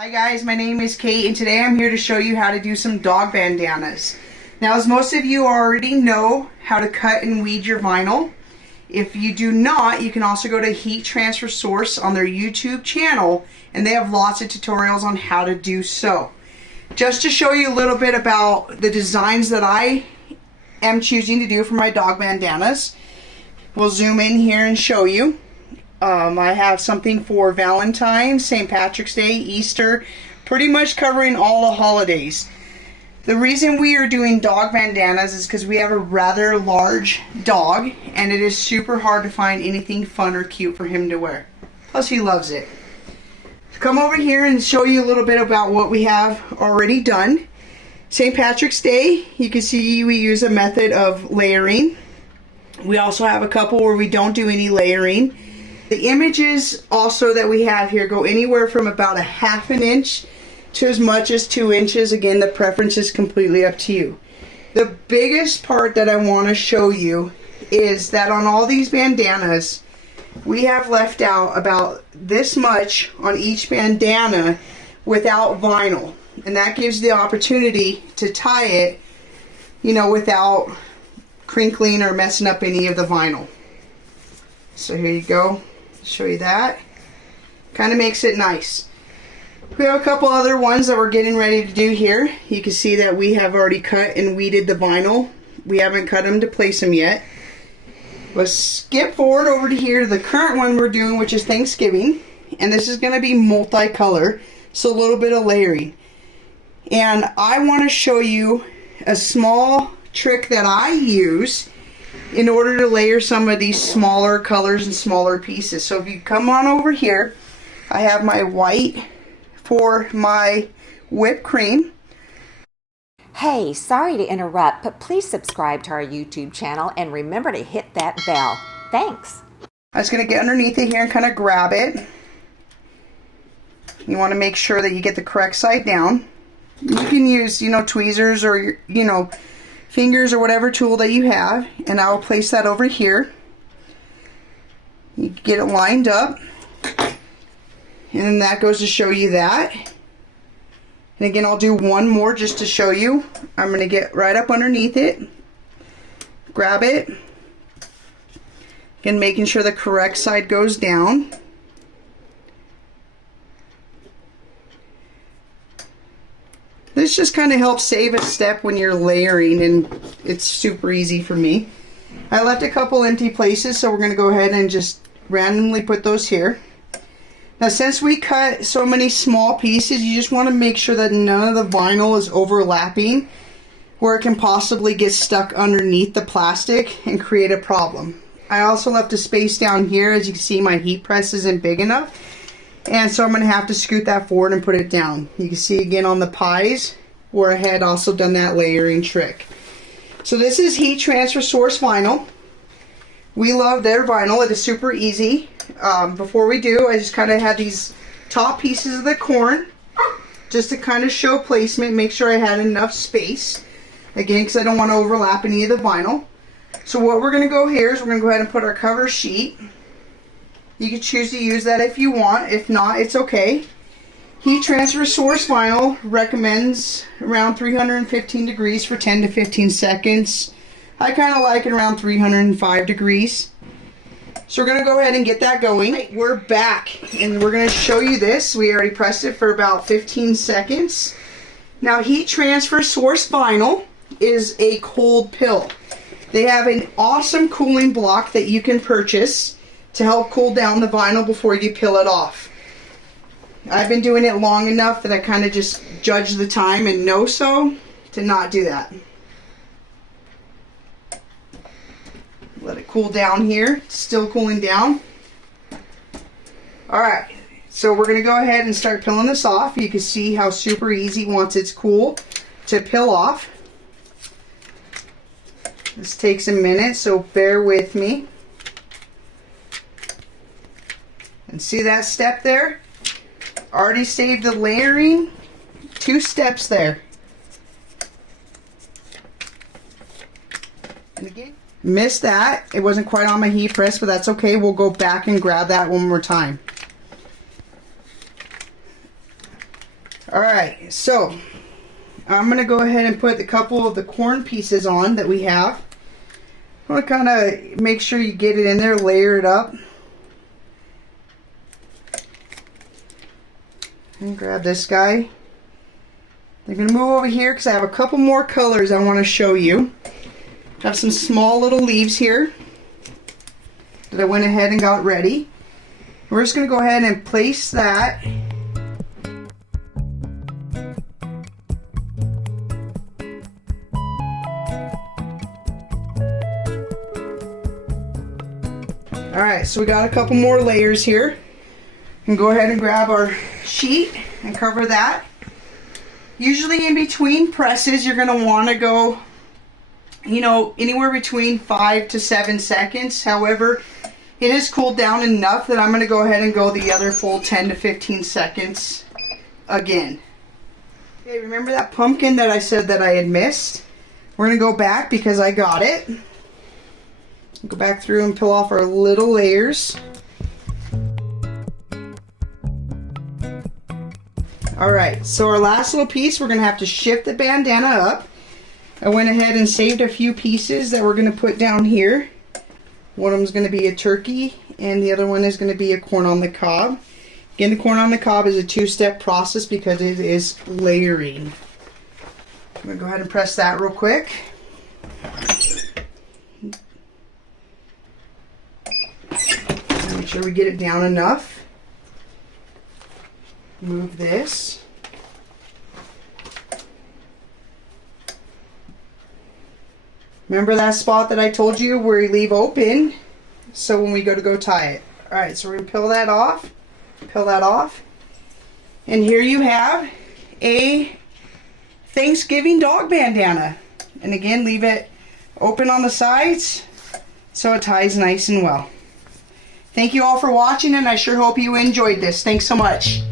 Hi guys, my name is Kate and today I'm here to show you how to do some dog bandanas. Now, as most of you already know how to cut and weed your vinyl, if you do not, you can also go to Heat Transfer Source on their YouTube channel and they have lots of tutorials on how to do so. Just to show you a little bit about the designs that I am choosing to do for my dog bandanas, we'll zoom in here and show you. I have something for Valentine's, St. Patrick's Day, Easter, pretty much covering all the holidays. The reason we are doing dog bandanas is because we have a rather large dog and it is super hard to find anything fun or cute for him to wear. Plus he loves it. Come over here and show you a little bit about what we have already done. St. Patrick's Day, you can see we use a method of layering. We also have a couple where we don't do any layering. The images also that we have here go anywhere from about a ½ inch to as much as 2 inches. Again, the preference is completely up to you. The biggest part that I want to show you is that on all these bandanas, we have left out about this much on each bandana without vinyl. And that gives the opportunity to tie it, without crinkling or messing up any of the vinyl. So here you go. Show you that. Kind of makes it nice. We have a couple other ones that we're getting ready to do here. You can see that we have already cut and weeded the vinyl. We haven't cut them to place them yet. Let's skip forward over to here to the current one we're doing, which is Thanksgiving. And this is going to be multicolor, so a little bit of layering. And I want to show you a small trick that I use in order to layer some of these smaller colors and smaller pieces. So if you come on over here, I have my white for my whipped cream. Hey, sorry to interrupt, but please subscribe to our YouTube channel and remember to hit that bell. Thanks. I'm just going to get underneath it here and kind of grab it. You want to make sure that you get the correct side down. You can use, tweezers or, fingers or whatever tool that you have, and I will place that over here. You get it lined up, and then that goes to show you that. And again, I'll do one more just to show you. I'm going to get right up underneath it, grab it, again making sure the correct side goes down. This just kind of helps save a step when you're layering, and it's super easy for me. I left a couple empty places, so we're going to go ahead and just randomly put those here. Now, since we cut so many small pieces, you just want to make sure that none of the vinyl is overlapping where it can possibly get stuck underneath the plastic and create a problem. I also left a space down here. As you can see, my heat press isn't big enough. And so I'm going to have to scoot that forward and put it down. You can see again on the pies where I had also done that layering trick. So this is Heat Transfer Source vinyl. We love their vinyl. It is super easy. Before we do, I just kind of had these top pieces of the corn just to kind of show placement, make sure I had enough space. Again, because I don't want to overlap any of the vinyl. So what we're going to go here is we're going to go ahead and put our cover sheet. You can choose to use that if you want. If not, it's okay. Heat Transfer Source vinyl recommends around 315 degrees for 10 to 15 seconds. I kind of like it around 305 degrees. So we're going to go ahead and get that going. We're back and we're going to show you this. We already pressed it for about 15 seconds. Now, Heat Transfer Source vinyl is a cold pill. They have an awesome cooling block that you can purchase to help cool down the vinyl before you peel it off. I've been doing it long enough that I kind of just judge the time and know so to not do that. Let it cool down here. It's still cooling down. Alright, so we're going to go ahead and start peeling this off. You can see how super easy once it's cool to peel off. This takes a minute, so bear with me. And see that step there? Already saved the layering. 2 steps there. And again, missed that. It wasn't quite on my heat press, but that's okay. We'll go back and grab that one more time. Alright, so I'm going to go ahead and put a couple of the corn pieces on that we have. I want to kind of make sure you get it in there, layer it up. And grab this guy. I'm going to move over here because I have a couple more colors I want to show you. I have some small little leaves here that I went ahead and got ready. We're just going to go ahead and place that. Alright, so we got a couple more layers here. And go ahead and grab our sheet and cover that. Usually in between presses, you're going to want to go, you know, anywhere between 5 to 7 seconds. However, it is cooled down enough that I'm going to go ahead and go the other full 10 to 15 seconds again. Okay, remember that pumpkin that I said that I had missed? We're going to go back because I got it. Go back through and peel off our little layers. Alright, so our last little piece, we're going to have to shift the bandana up. I went ahead and saved a few pieces that we're going to put down here. One of them is going to be a turkey, and the other one is going to be a corn on the cob. Again, the corn on the cob is a two-step process because it is layering. I'm going to go ahead and press that real quick. Make sure we get it down enough. Move this. Remember that spot that I told you where you leave open, so when we go tie it. Alright, so we're going to peel that off. Peel that off. And here you have a Thanksgiving dog bandana. And again, leave it open on the sides so it ties nice and well. Thank you all for watching, and I sure hope you enjoyed this. Thanks so much.